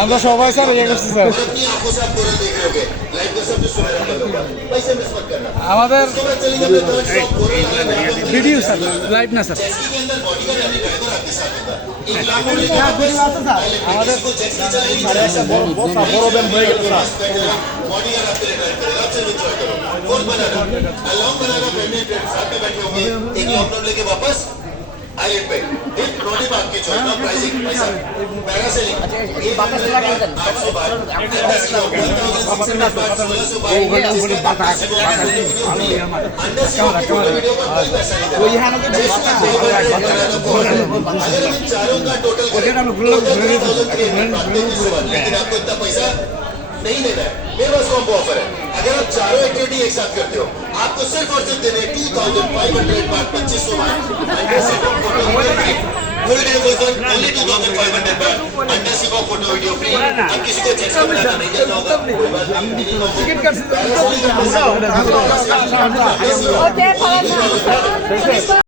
আমরা সবাই স্যার ইয়ে করছি স্যার আমাদের ভিডিও স্যার লাইভ না স্যার আমাদের বড় ব্যায়াম হয়ে গেল স্যার एक लॉकडाउन लेके वापस हाँ, हाँ, हाँ। लेकिन आपको इतना पैसा नहीं देना है। अगर आप चारों एक साथ करते हो आपको सिर्फ़ और सिर्फ़ देने टू थाउज़ेंड फाइव हंड्रेड पच्चीस सौ लोग रिक्वायरमेंट देता है अन्य किसी को फोटो वीडियो फ्री हम किसी को चेक करना नहीं देता होगा टिकट कर सकते हो ओके